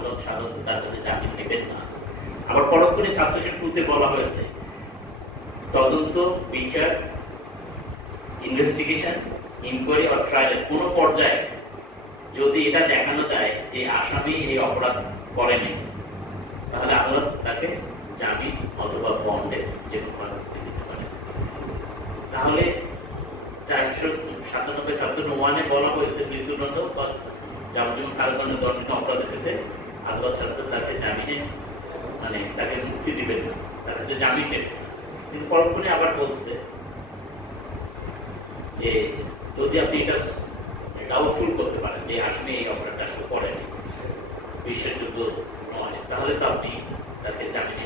আদালত সাধারণত তার কাছে জামিন নেবেন না। আবার পরক্ষণে সাবসেকশন 2-তে বলা হয়েছে তদন্ত, বিচার, ইনভেস্টিগেশন, ইনকোয়ারি অর ট্রায়ালের কোনো পর্যায়ে যদি এটা দেখানো যায় যে আসামি এই অপরাধ করেনি, তাহলে আদালত তাকে জামিন অথবা বন্ডে যে কোনো দিতে পারে। তাহলে 497 সাবসেকশন 1-এ বলা হয়েছে মৃত্যুদণ্ড বা যাবজ্জীবন কারাদণ্ডে দণ্ডিত অপরাধের ক্ষেত্রে আদালত সাধারণত তাকে জামিনে মানে তাকে মুক্তি দিবেন না, তার কাছে জামিন নেবেন। কিন্তু পরক্ষণে আবার বলছে যে যদি আপনি এটা ডাউটফুল করতে পারেন যে আসামি এই অপরাধটা আসলে করেনি, বিশ্বাসযোগ্য নয়, তাহলে তো আপনি তাকে জামিনে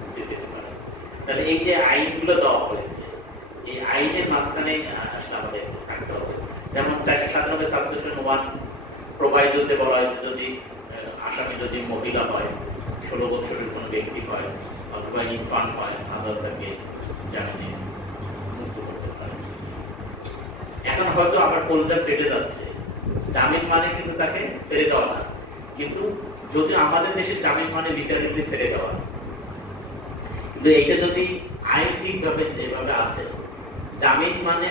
মুক্তি পেতে পারেন। তাহলে এই যে আইনগুলো দেওয়া হয়েছে, এই আইনের মাঝখানে আসলে আমাদের থাকতে হবে। যেমন 497 সাবসেকশন 1 প্রোভাইজোতে বলা হয়েছে যদি আসামি যদি মহিলা হয়, 16 বছরের কোনো ব্যক্তি হয় অথবা ইনফান্ট হয়, আদালত তাকে জামিনে মুক্ত করতে পারে। এখন হয়তো আবার কলজা পেটে যাচ্ছে, জামিন মানে কিন্তু তাকে ছেড়ে দেওয়া না, কিন্তু যদি আমাদের দেশে জামিন মানে বিচারিক ছেড়ে দেওয়া, কিন্তু এইটা যদি আইন ঠিকভাবে যেভাবে আছে, জামিন মানে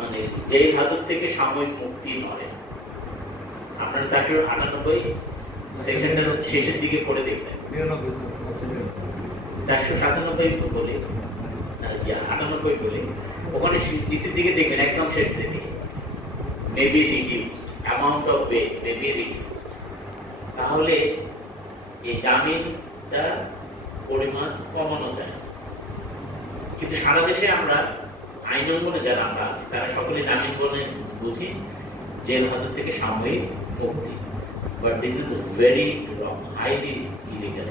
মানে জেল হাজত থেকে সাময়িক মুক্তি নয়। আপনার 498 সেকশনটার শেষের দিকে পড়ে দেখবেন, 497 বলে 98 বলে ওখানে নিচের দিকে দেখবেন, একদম শেষ থেকে may be reduced, amount of bail may be reduced. তাহলে এই জামিনটা পরিমাণ কমানো যায়। কিন্তু সারা দেশে আমরা আইন অঙ্গনে যারা আমরা আছি তারা সকলে জামিন বলে বুঝি জেল হাজত থেকে সাময়িক মুক্তি, but this is very wrong, highly illegal.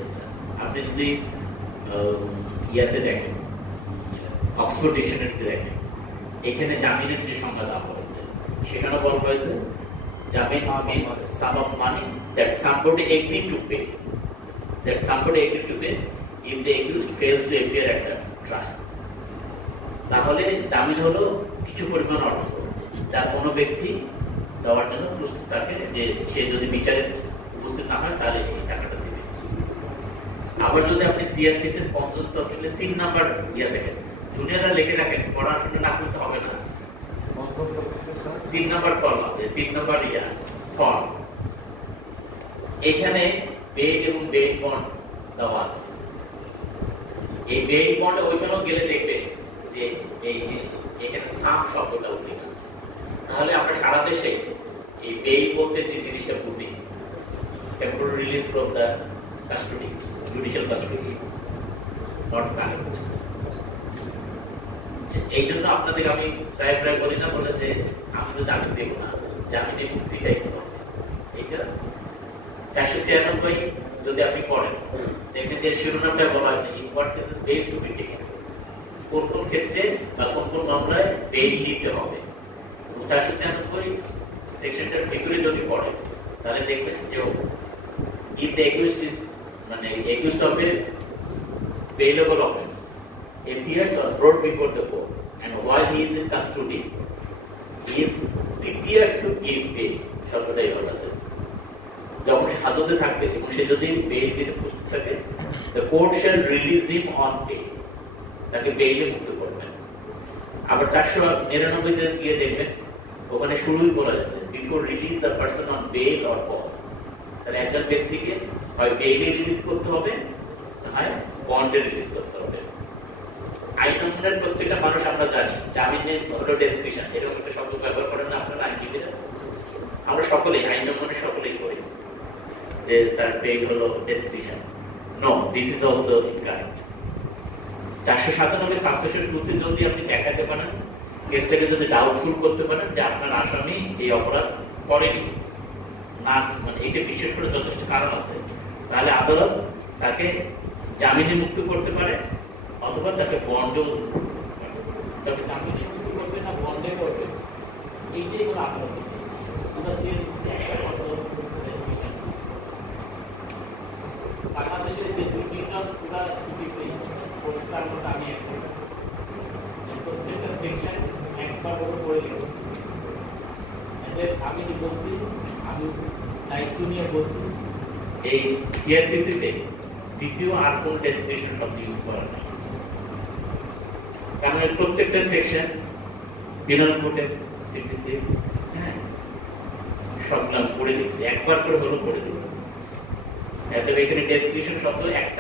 আপনি যদি ইয়াতে দেখেন, অক্সফোর্ড ডিকশনারিতে দেখেন, এখানে জামিনের যে সংজ্ঞা দেওয়া হয়েছে সেখানে বলা হয়েছে জামিন means sum of money that somebody agree to pay, if the accused fails to appear at the trial। তাহলে জামিন হলো কিছু পরিমাণ অর্থ যা কোনো ব্যক্তি দেওয়ার জন্য প্রস্তুত থাকে, যে সে যদি বিচারে উপস্থিত না হয় তাহলে এই টাকাটা দেবে। আবার যদি আপনি সিআরপিসির ৫ম তফসিলে ৩ নাম্বার ইয়া দেখেন, জুনিয়ররা লিখে রাখেন, পড়াশোনা না করতে হবে না, ৩ নাম্বার কলম, ৩ নাম্বার ইয়া ফর্ম, এখানে বেল এবং বেল বন্ড দেওয়া আছে। এই বেল বন্ড ওইখানেও গেলে দেখবে যে এই যে এখানে সাম শব্দটা উঠে গেছে। তাহলে আমরা সারা দেশে এই বেল বলতে যে জিনিসটা বুঝি, temporary release from the custody, judicial custody is not correct. এই জন্য আপনাদের আমি প্রায় বলি না, বলে যে আমি তো জামিন দেবো না, জামিনে মুক্তি চাইতে হবে। এটা 496 যদি আপনি পড়েন দেখবেন যে শিরোনামটা বলা আছে in what cases bail to be taken, কোন কোন ক্ষেত্রে বা কোন কোন মামলায় বেল নিতে হবে। 496 সেকশনটার ভিতরে যদি পড়েন তাহলে দেখবেন যে ইফ দ্য অ্যাকিউজড ইজ মানে accused of A bailable offence appears or brought before the court and while he is in custody he is prepared to give bail, শব্দটাই বলা আছে। যখন সে হাজতে থাকবে এবং সে যদি বেল দিতে প্রস্তুত থাকে, the court shall release him on bail, তাকে বেইলে মুক্ত করবেন। আবার 499 গিয়ে দেখবেন ওখানে শুরুই বলা আছে before release a person on bail or bond, তাহলে একজন ব্যক্তিকে হয় বেইলে রিলিজ করতে হবে হয় বন্ডে রিলিজ করতে হবে। আইন অঙ্গনের প্রত্যেকটা মানুষ আমরা জানি জামিনের হলো ডেসক্রিপশন, এরকম একটা শব্দ ব্যবহার করেন না আপনারা আইনজীবীরা, আমরা সকলেই আইন অঙ্গনে সকলেই করি যে স্যার বেইল হলো description. No, this is also incorrect. 497 subsection 2-তে যদি আপনি দেখাতে পারেন, কেসটাকে যদি ডাউটফুল করতে পারেন যে আপনার আসামি এই অপরাধ করেনি না, মানে এটা বিশেষ করে যথেষ্ট কারণ আছে, তাহলে আদালত তাকে জামিনে মুক্ত করতে পারে অথবা তাকে বন্ডেও, তাকে জামিনে মুক্ত করবে না বন্ডে করবে, এইটাই হলো আদালত। বাংলাদেশের যে 2-3জন পুরা পরিষ্কার মতো আমি প্রত্যেকটা সেকশন একবার করে গেছি। আমি বলছি আমি দায়িত্ব নিয়ে বলছি এই সিআরপিসিতে দ্বিতীয় আর কোন ডেসক্রিপশন শব্দ ইউজ করা নাই, কারণ এর প্রত্যেকটা সেকশন পেনাল কোডে সিপিসি সব নাম পড়ে দিচ্ছি, একবার করে হলো পড়ে দিচ্ছি। এখানে ডেসক্রিপশন শব্দ একটা